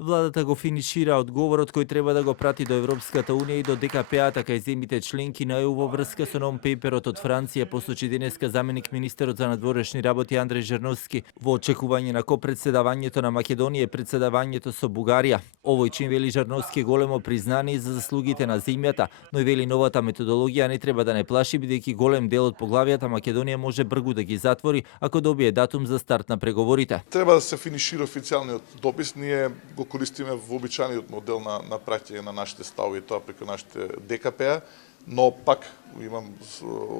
Владата го финишира одговорот кој треба да го прати до Европската Унија и до ДКП-ата кај земите членки на ЕУ во врска со нон-пейперот од Франција, посочи денеска заменик министерот за надворешни работи Андреј Жерновски во очекување на копредседавањето на Македонија и председавањето со Бугарија. Овој чин, вели Жерновски, е големо признание за заслугите на земјата, но и вели новата методологија не треба да не плаши, бидејќи голем дел од поглавијата Македонија може бргу да ги затвори ако добие датум за старт на преговорите. Треба да се финишира официјалниот допис. Ние го користиме вообичаениот модел на праќање на нашите ставови, тоа преку нашите ДКП, но пак имам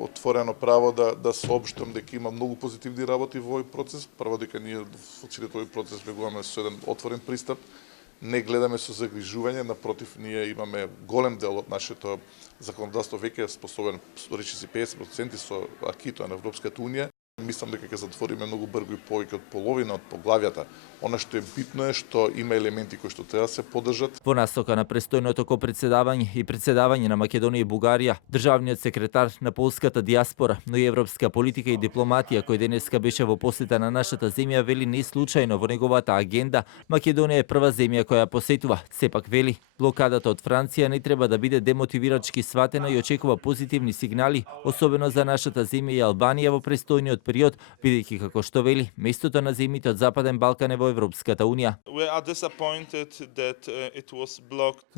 отворено право да соопштам дека има многу позитивни работи во овој процес. Прво, дека ние во целиот овој процес влегуваме со еден отворен пристап, не гледаме со загрижување, напротив, ние имаме голем дел од нашето законодавство веќе способен, речиси 50% со акито на Европската Унија. Мислам дека ќе затвориме многу брзо и повеќе од половина од поглавијата. Она што е битно е што има елементи кои што треба да се поддржат. Во настока на престојното копредседавање и председавање на Македонија и Бугарија, државниот секретар на полската диаспора, но и европска политика и дипломатија, кој денеска беше во посета на нашата земја, вели не случајно во неговата агенда Македонија е прва земја која посетува. Сепак вели, блокадата од Франција не треба да биде демотивирачки сватена и очекува позитивни сигнали, особено за нашата земја и Албанија во престојниот период, бидејќи, како што вели, местото на земјите од Западен Балкан е во Европската Унија.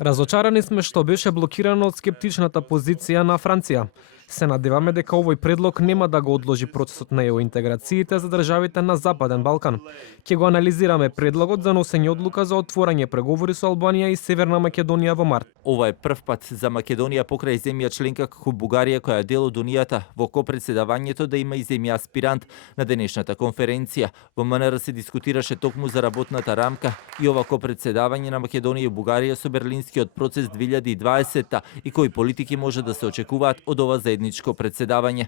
Разочарани сме што беше блокирано од скептичната позиција на Франција. Се надеваме дека овој предлог нема да го одложи процесот на интеграциите за државите на Западен Балкан. Ќе го анализираме предлогот за носење одлука за отворање преговори со Албанија и Северна Македонија во март. Ова е прв пат за Македонија покрај земја членка како Бугарија, која е дел од Унијата, во копредседавањето да има и земја аспирант. На денешната конференција во МНР се дискутираше токму за работната рамка и ова копредседавање на Македонија и Бугарија со Берлинскиот процес 2020 и кои политики може да се очекуваат од ова заедничко председавање.